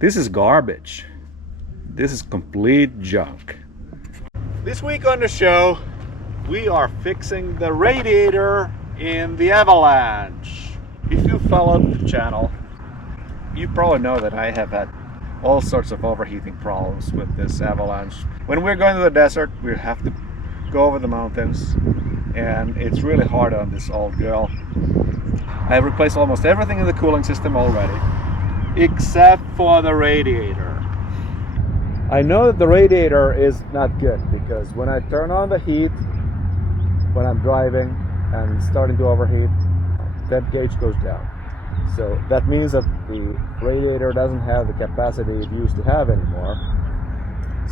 This is garbage. This is complete junk. This week on the show, we are fixing the radiator in the Avalanche. If you followed the channel, you probably know that I have had all sorts of overheating problems with this Avalanche. When we're going to the desert, we have to go over the mountains, and it's really hard on this old girl. I've replaced almost everything in the cooling system already, except for the radiator. I know that the radiator is not good because when I turn on the heat, when I'm driving and starting to overheat, temp gauge goes down. So that means that the radiator doesn't have the capacity it used to have anymore.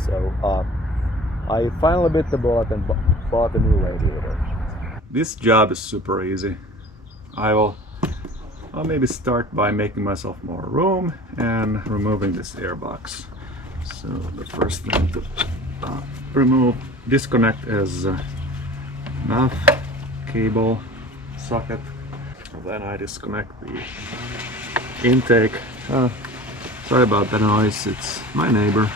So I finally bit the bullet and bought a new radiator. This job is super easy. I'll maybe start by making myself more room and removing this airbox. So the first thing to disconnect is nav cable socket. Then I disconnect the intake. Sorry about the noise, it's my neighbor.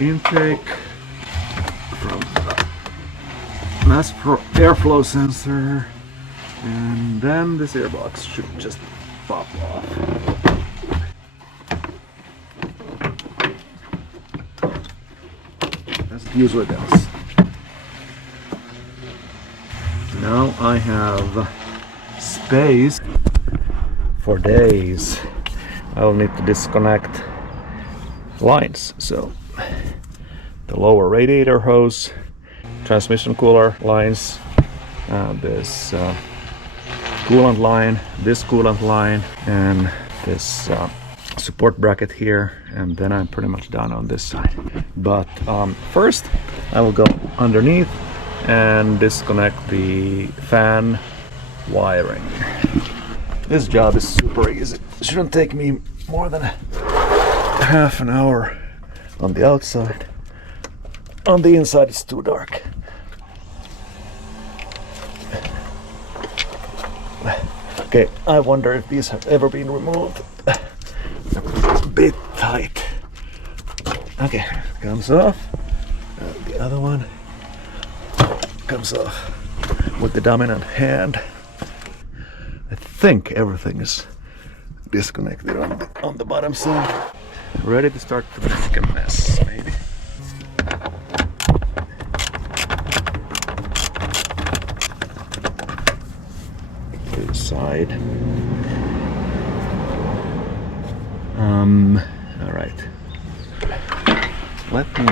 Intake from the mass airflow sensor, and then this airbox should just pop off. As it usually does. Now I have space for days. I will need to disconnect lines. So the lower radiator hose, transmission cooler lines, this coolant line, this coolant line, and this support bracket here, and then I'm pretty much done on this side. But first I will go underneath and disconnect the fan wiring. This job is super easy. It shouldn't take me more than half an hour on the outside. On the inside it's too dark. Okay, I wonder if these have ever been removed. A bit tight. Okay, comes off. The other one comes off with the dominant hand. I think everything is disconnected on the bottom side. Ready to start to make a mess, maybe. Side. All right. Let me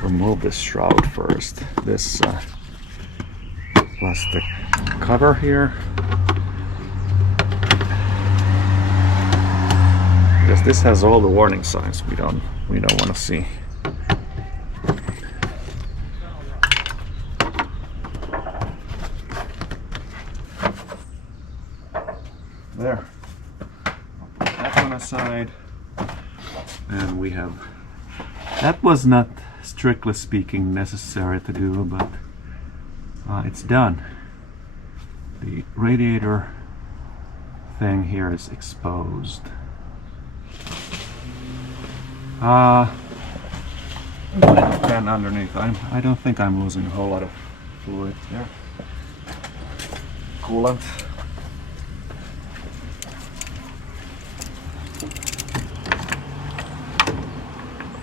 remove this shroud first. This plastic cover here. Because this has all the warning signs we don't want to see. There. I'll put that one aside. And we have... That was not, strictly speaking, necessary to do, but it's done. The radiator thing here is exposed. Fan underneath. I don't think I'm losing a whole lot of fluid here. Coolant.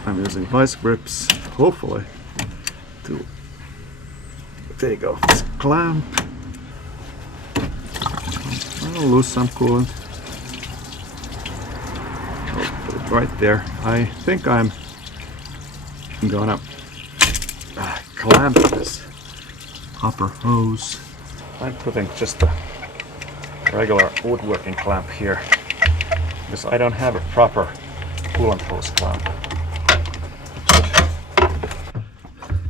I'm using vice grips, hopefully, to take off this clamp. I'll lose some coolant. I'll put it right there. I think I'm gonna clamp this upper hose. I'm putting just a regular woodworking clamp here because I don't have a proper coolant hose clamp.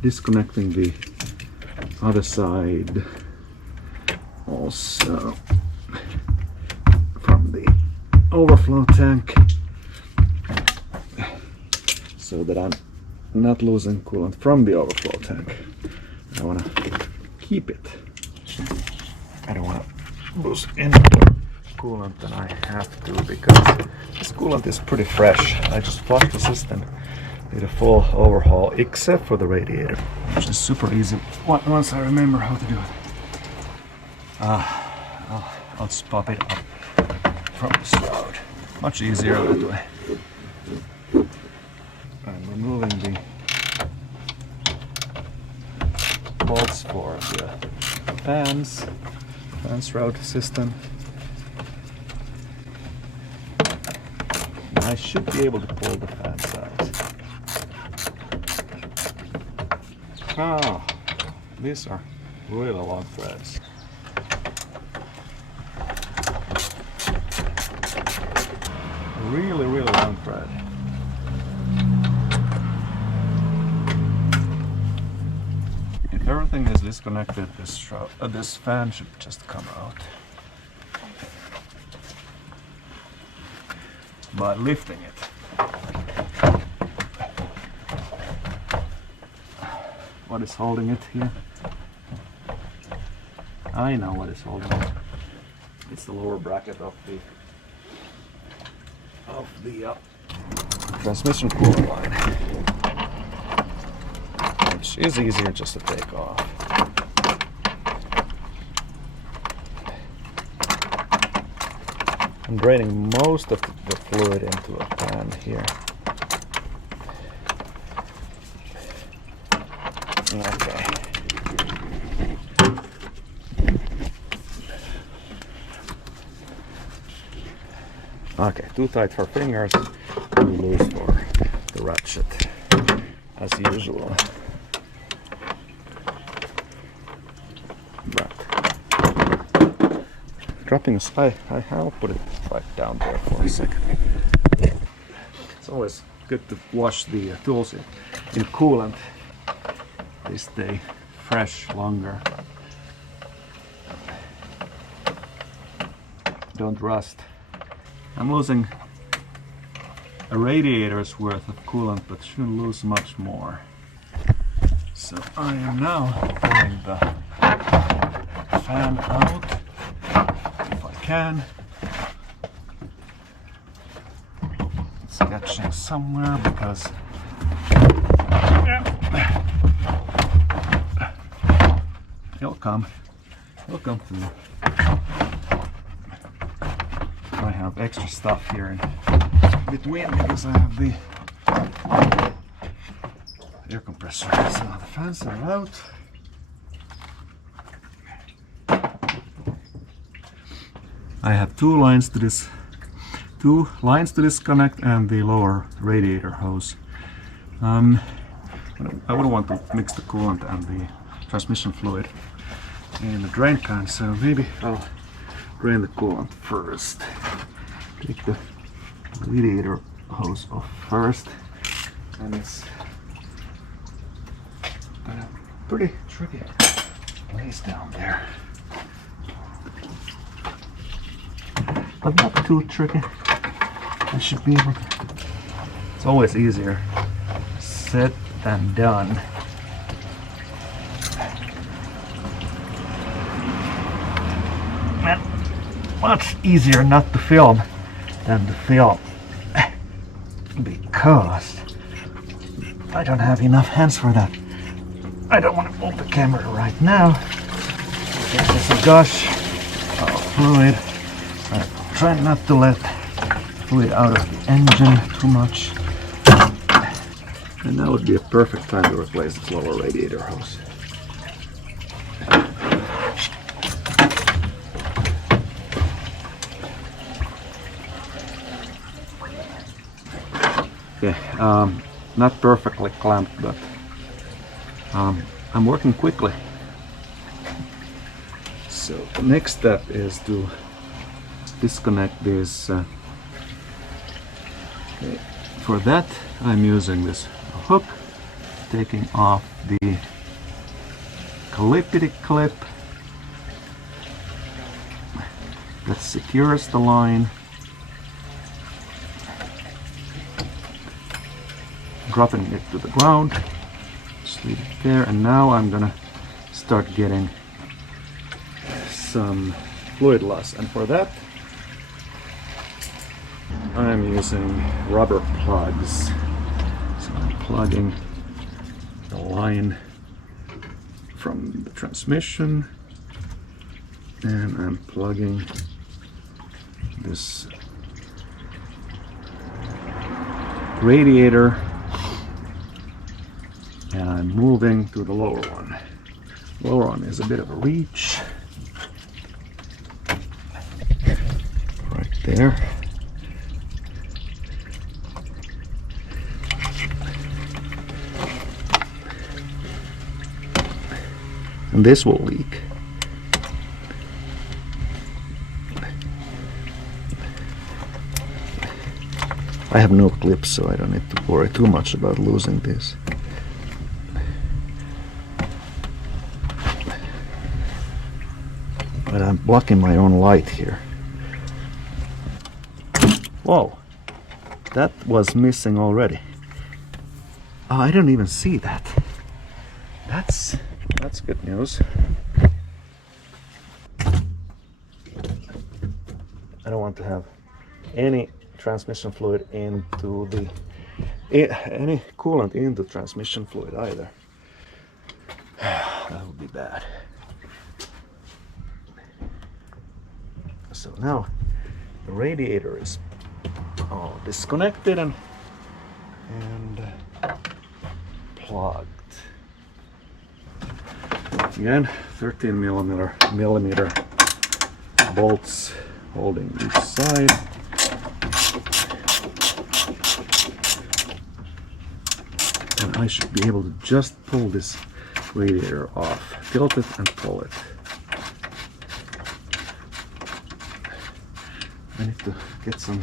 Disconnecting the other side also from the overflow tank so that I'm not losing coolant from the overflow tank. I want to keep it. I don't want to lose any coolant than I have to because this coolant is pretty fresh. I just flushed the system, did a full overhaul except for the radiator, which is super easy once I remember how to do it. I'll just pop it up from the shroud. Much easier that way. I'm removing the bolts for the fan shroud system. I should be able to pull the fans out. Oh, these are really long threads. Really long thread. If everything is disconnected, this fan should just come out by lifting it. What is holding it here? I know what is holding it. It's the lower bracket of the transmission coolant line, which is easier just to take off. I'm draining most of the fluid into a pan here. Okay. Okay, too tight for fingers, too loose for the ratchet, as usual. But dropping aside, I'll put it right down there for a second. It's always good to wash the tools in coolant. They stay fresh longer. Don't rust. I'm losing a radiator's worth of coolant, but shouldn't lose much more. So I am now pulling the fan out, if I can. It's catching somewhere because it'll come to me. I have extra stuff here in between because I have the air compressor. So the fans are out. I have two lines to disconnect and the lower radiator hose. I wouldn't want to mix the coolant and the transmission fluid in the drain pan, so maybe I'll drain the coolant first. Take the radiator hose off first, and it's pretty tricky place down there, but not too tricky. I should be able to. It's always easier said than done. Much easier not to film than to film because I don't have enough hands for that. I don't want to move the camera right now. There's a gush of fluid. I try not to let fluid out of the engine too much. And now would be a perfect time to replace the lower radiator hose. Okay, not perfectly clamped, but I'm working quickly. So the next step is to disconnect this. Okay. For that, I'm using this hook, taking off the clippity clip that secures the line. Dropping it to the ground, just leave it there, and now I'm gonna start getting some fluid loss, and for that I'm using rubber plugs. So I'm plugging the line from the transmission, and I'm plugging this radiator, and I'm moving to the lower one. Lower one is a bit of a reach. Right there. And this will leak. I have no clips, so I don't need to worry too much about losing this. But I'm blocking my own light here. Whoa, that was missing already. Oh, I didn't even see that. That's good news. I don't want to have any transmission fluid into any coolant into transmission fluid either. That would be bad. So now the radiator is all disconnected and plugged. Again, 13 millimeter bolts holding each side. And I should be able to just pull this radiator off. Tilt it and pull it. I need to get some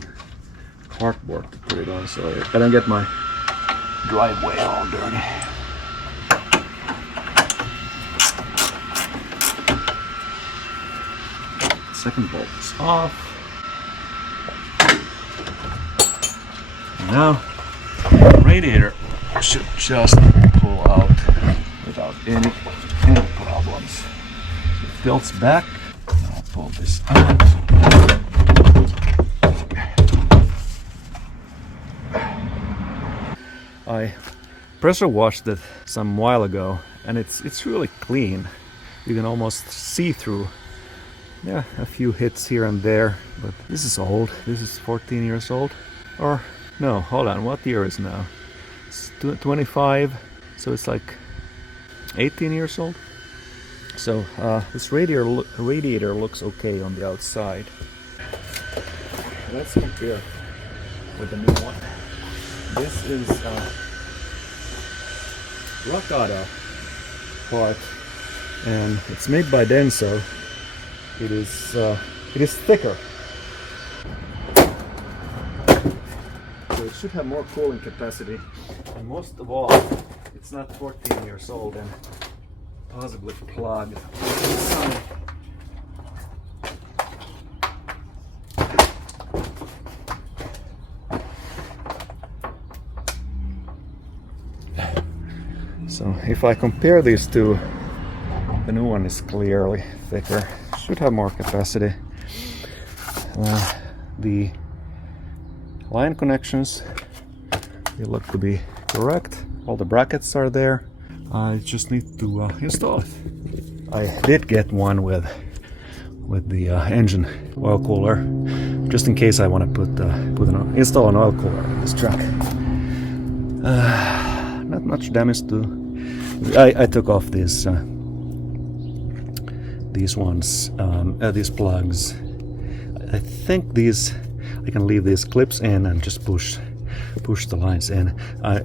cardboard to put it on so I don't get my driveway all dirty. Second bolt is off. And now the radiator should just pull out without any problems. It tilts back. I'll pull this out. I pressure washed it some while ago, and it's really clean. You can almost see through. Yeah, a few hits here and there, but this is old. This is 14 years old. Or no, hold on, what year is now? It's 25, so it's like 18 years old. So this radiator looks okay on the outside. Let's compare with the new one. This is Radiator part, and it's made by Denso. It is thicker, so it should have more cooling capacity, and most of all, it's not 14 years old and possibly plugged inside. So if I compare these two, the new one is clearly thicker. Should have more capacity. The line connections, they look to be correct. All the brackets are there. I just need to install it. I did get one with the engine oil cooler, just in case I want to install an oil cooler in this truck. Not much damage to. I took off these ones, these plugs. I think I can leave these clips in and just push the lines in.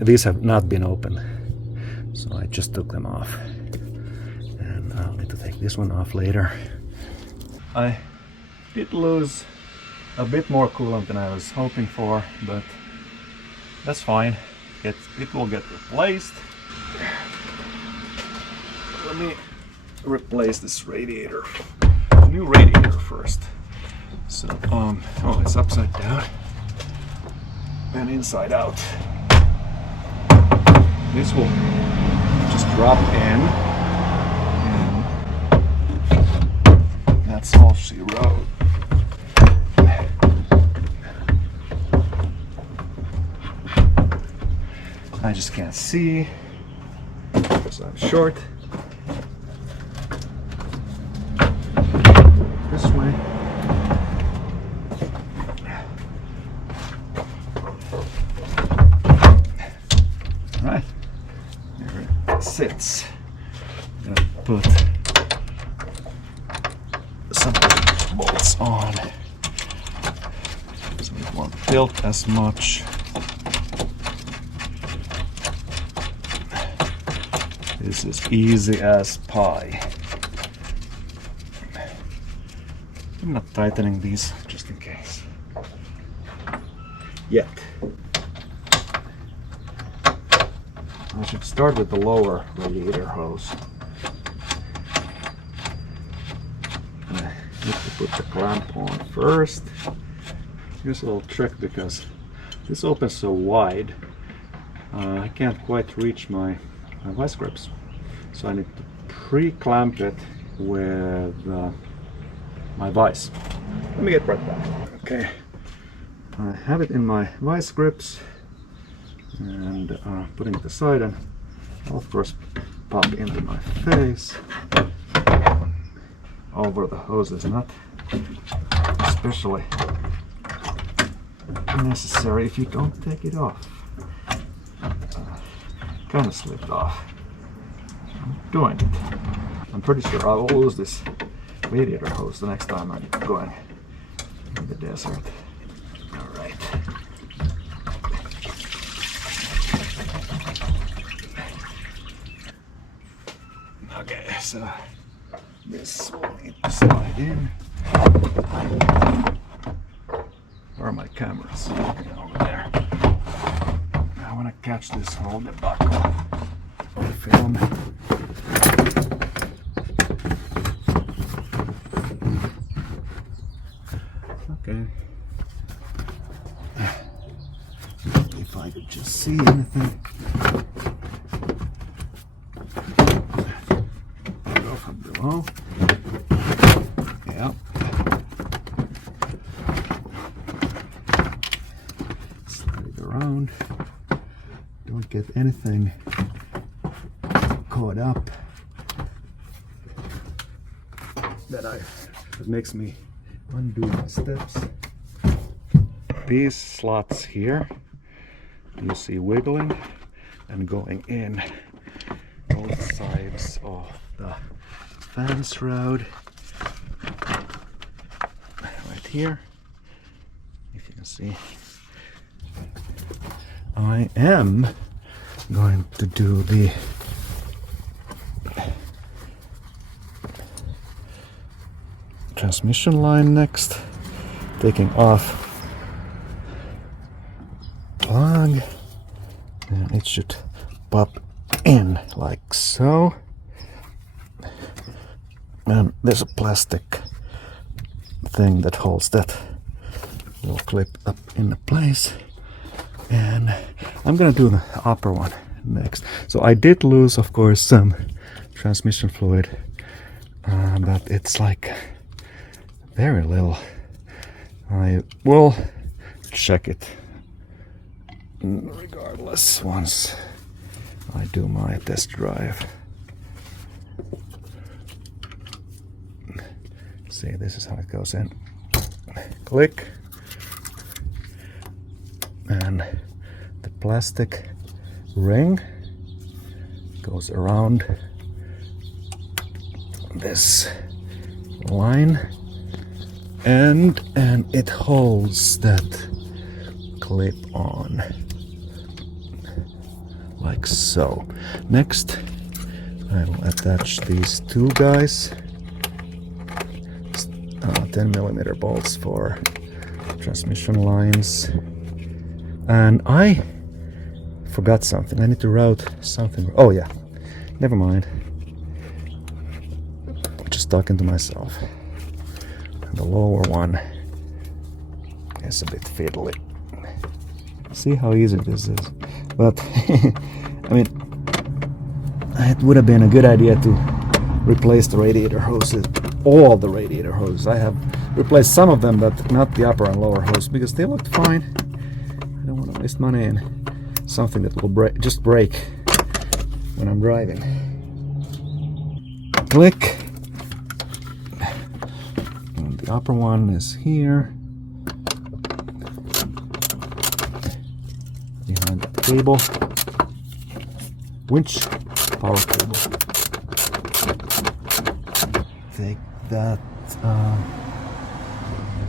These have not been opened, so I just took them off, and I'll need to take this one off later. I did lose a bit more coolant than I was hoping for, but that's fine. It will get replaced. Let me replace this radiator, new radiator first. So oh, it's upside down and inside out. This will just drop in, and that's all she wrote. I just can't see because I'm short. This way. Alright, there it sits. I'm gonna put some bolts on so it won't tilt as much. This is easy as pie. I'm not tightening these just in case. Yet. I should start with the lower radiator hose. I need to put the clamp on first. Here's a little trick because this opens so wide, I can't quite reach my vice grips. So I need to pre-clamp it with my vise. Let me get right back. Okay, I have it in my vice grips and putting it aside, and I'll of course pop into my face. Over the hose is not especially necessary if you don't take it off. Kind of slipped off. I'm doing it. I'm pretty sure I will lose this radiator hose the next time I'm going in the desert. Alright. Okay, so this will need to slide in. Where are my cameras? Over there. I want to catch this whole debacle. Film. Okay. If I could just see anything. Go from below. Yeah. Slide it around. Don't get anything caught up that makes me undo my steps. These slots here you see wiggling and going in both sides of the fan shroud. Right here, if you can see, I am going to do the transmission line next, taking off plug, and it should pop in like so. And there's a plastic thing that holds that little clip up into place, and I'm gonna do the upper one next. So I did lose, of course, some transmission fluid, but it's like very little. I will check it regardless once I do my test drive. See, this is how it goes in. Click, and the plastic ring goes around this line, and it holds that clip on like so. Next, I will attach these two guys, 10mm bolts for transmission lines. And I forgot something. I need to route something. Oh yeah, never mind. Just talking to myself. The lower one is a bit fiddly. See how easy this is. But I mean, it would have been a good idea to replace the radiator hoses, all the radiator hoses. I have replaced some of them, but not the upper and lower hose, because they looked fine. I don't want to waste money in something that will just break when I'm driving. Click. And the upper one is here. Behind the cable. Winch power cable. Take that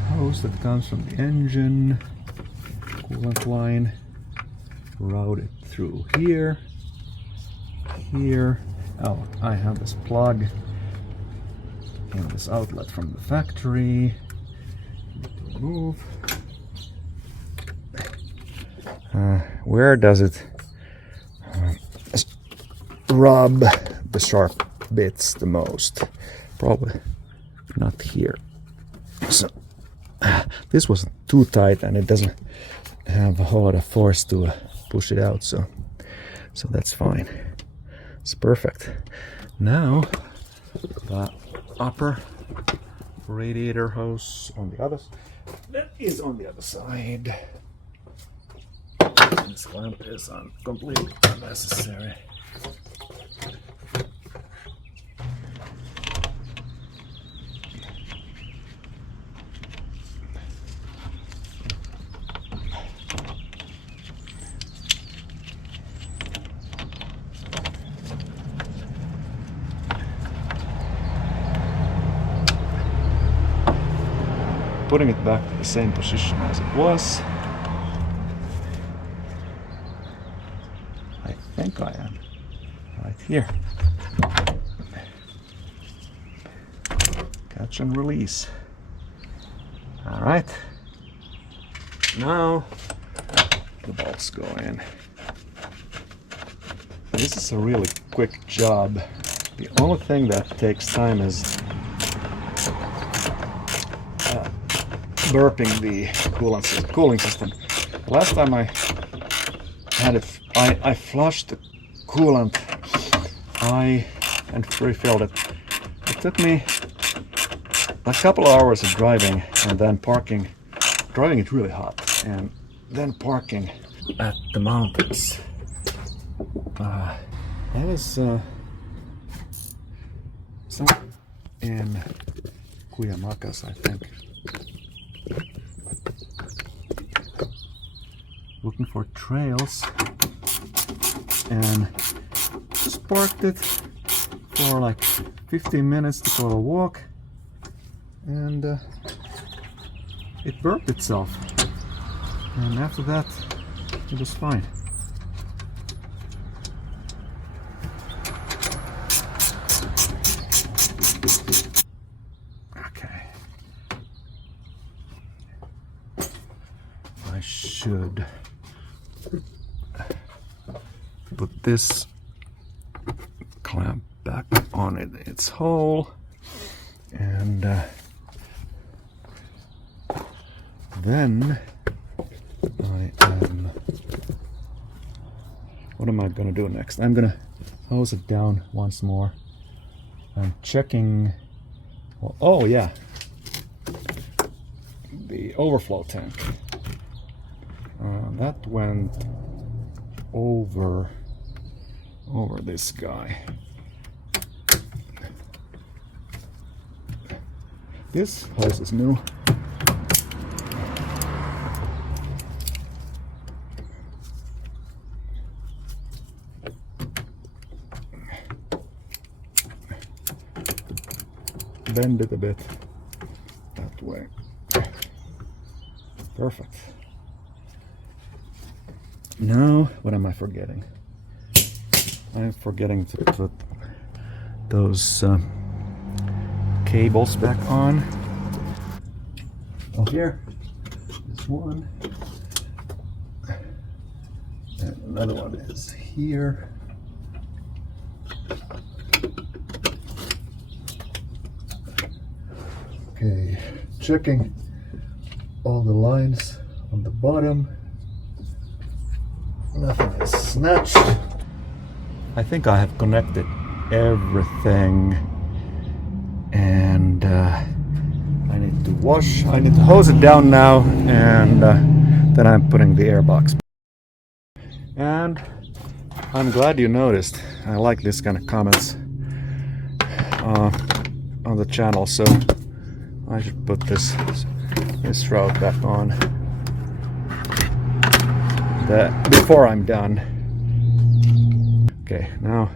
hose that comes from the engine, coolant line, route it through here. Oh, I have this plug and this outlet from the factory. Remove. Where does it rub the sharp bits the most? Probably not here. So this wasn't too tight, and it doesn't have a whole lot of force to push it out, so that's fine. It's perfect. Now the upper radiator hose on the other side. This clamp is completely unnecessary. Putting it back to the same position as it was. I think I am right here. Catch and release. All right. Now the bolts go in. This is a really quick job. The only thing that takes time is burping the cooling system. Last time I had it, I flushed the coolant and refilled it. It took me a couple of hours of driving and then parking. Driving it really hot and then parking at the mountains. That was some in Cuyamacas, I think. Looking for trails, and just parked it for like 15 minutes to go a walk, and it burped itself, and after that it was fine. Okay, I should put this clamp back on its hole, and then what am I gonna do next? I'm gonna hose it down once more. I'm checking, oh yeah, the overflow tank. That went over this guy. This hose is new. Bend it a bit that way. Perfect. Now, what am I forgetting? I'm forgetting to put those cables back on. Oh, here. This one. And another one is here. Okay, checking all the lines on the bottom. Nothing is snatched. I think I have connected everything, and I need to hose it down now, and then I'm putting the airbox. And I'm glad you noticed. I like this kind of comments on the channel, so I should put this shroud back on before I'm done. Okay, now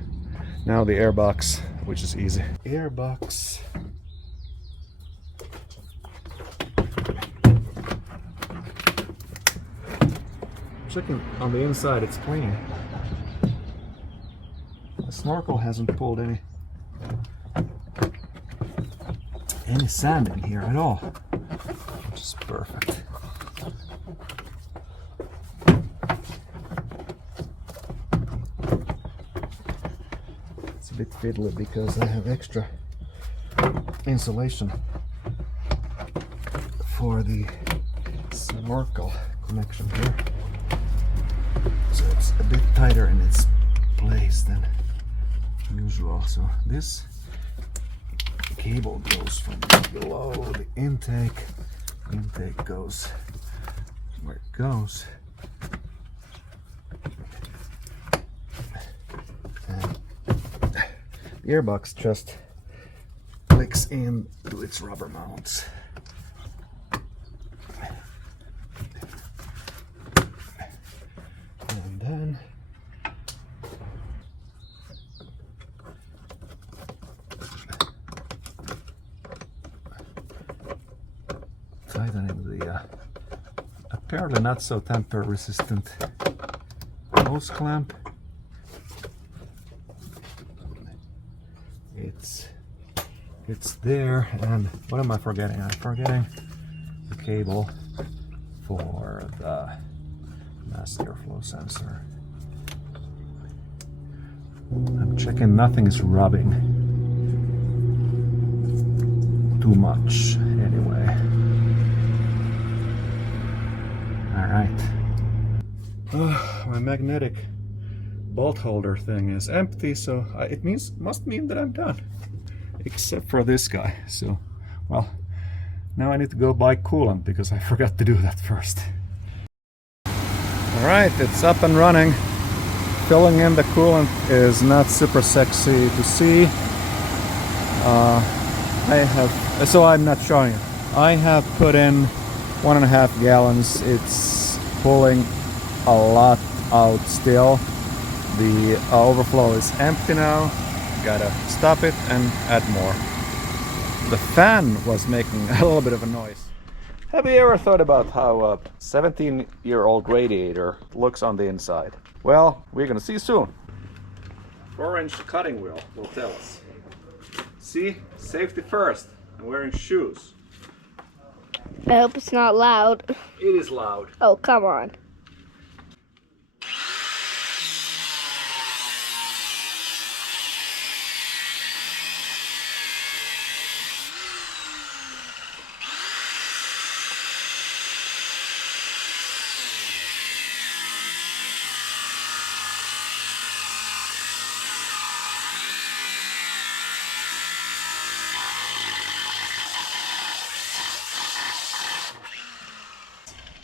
the airbox, which is easy. Airbox. Checking on the inside, it's clean. The snorkel hasn't pulled any sand in here at all, which is perfect. It's a bit fiddly because I have extra insulation for the snorkel connection here, so it's a bit tighter in its place than usual. So this cable goes from below the intake. Intake goes where it goes. And the airbox just clicks into its rubber mounts. And then tightening the apparently not so tamper resistant hose clamp. It's there, and what am I forgetting? I'm forgetting the cable for the mass airflow sensor. I'm checking nothing is rubbing too much anyway. Alright. My magnetic bolt holder thing is empty, so it must mean that I'm done. Except for this guy. So, well, now I need to go buy coolant because I forgot to do that first. Alright, it's up and running. Filling in the coolant is not super sexy to see. So I'm not showing it. I have put in 1.5 gallons. It's pulling a lot out still. The overflow is empty now. Gotta stop it and add more. The fan was making a little bit of a noise. Have you ever thought about how a 17-year-old radiator looks on the inside? Well, we're gonna see soon. 4-inch cutting wheel will tell us. See, safety first. I'm wearing shoes. I hope it's not loud. It is loud. Oh, come on.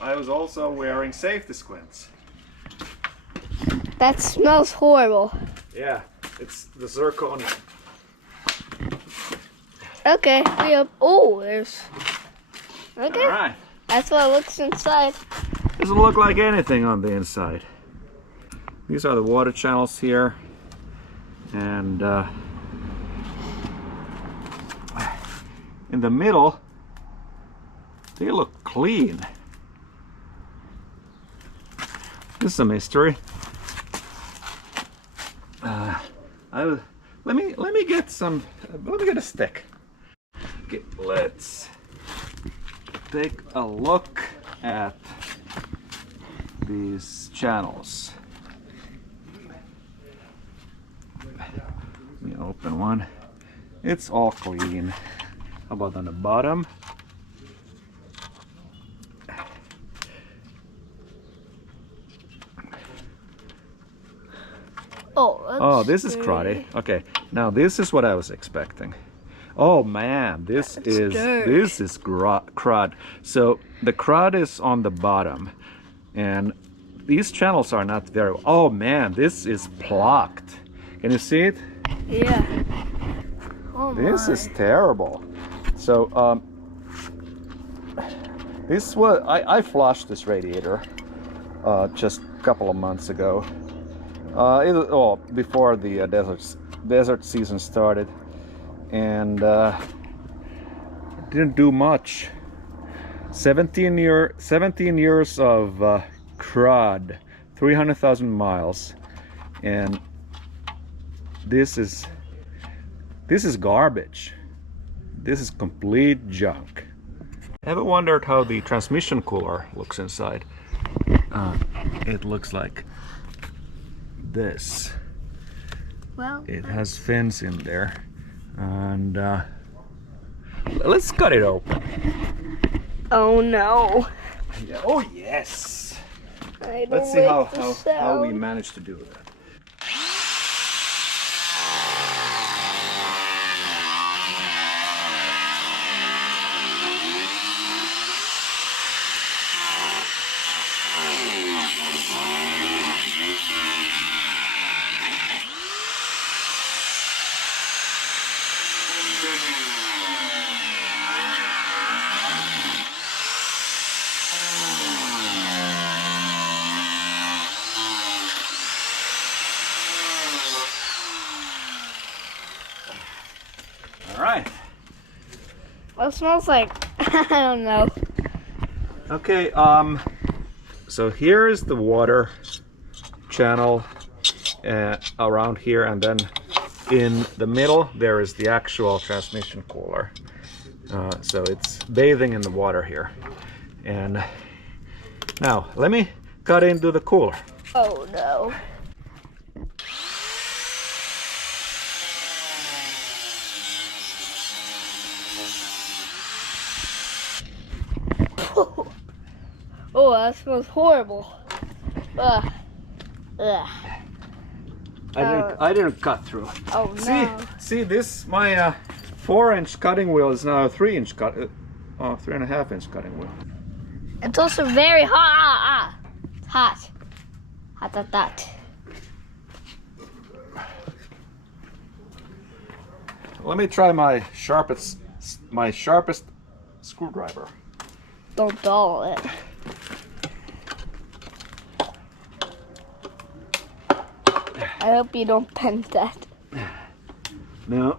I was also wearing safety squints. That smells horrible. Yeah, it's the zirconia. Okay, we have. Oh, there's. Okay. Alright. That's what it looks inside. Doesn't look like anything on the inside. These are the water channels here. And in the middle, they look clean. This is a mystery. Let me get a stick. Okay, let's take a look at these channels. Let me open one. It's all clean. How about on the bottom? Oh, this is cruddy. Okay, now this is what I was expecting. Oh man, this is crud. So the crud is on the bottom, and these channels are not very... Oh man, this is blocked. Can you see it? Yeah. Oh This my. is terrible. So this was I flushed this radiator just a couple of months ago. Before the desert season started, and it didn't do much. 17 years of crud, 300,000 miles, and this is garbage. This is complete junk. Ever wondered how the transmission cooler looks inside? It looks like this. Well, It has fins in there, and let's cut it open. oh no. Yeah, oh yes. I don't Let's see like the how we sound. managed to do that. All right. Well, it smells like, I don't know. Okay, so here is the water channel around here, and then in the middle there is the actual transmission cooler. So it's bathing in the water here. And now let me cut into the cooler. Oh no. Oh, that smells horrible. Ugh. Ugh. I didn't cut through. Oh no. See this, my 4-inch cutting wheel is now a 3-inch cut, 3.5-inch cutting wheel. It's also very hot. Hot. Hot. Let me try my sharpest screwdriver. Don't dull it. I hope you don't bend that. No,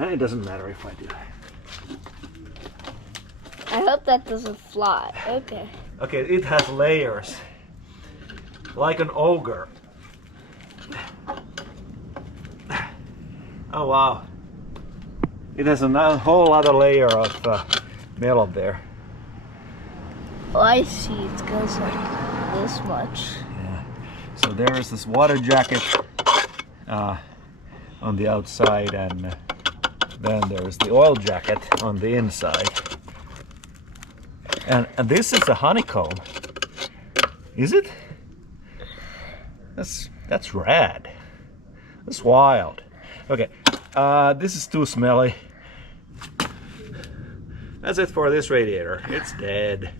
it doesn't matter if I do. I hope that doesn't fly. Okay. Okay, it has layers, like an ogre. Oh wow! It has a whole other layer of metal there. Oh, I see. It goes like this much. Yeah. So there is this water jacket on the outside, and then there is the oil jacket on the inside. And this is a honeycomb. Is it? That's rad. That's wild. Okay, this is too smelly. That's it for this radiator. It's dead.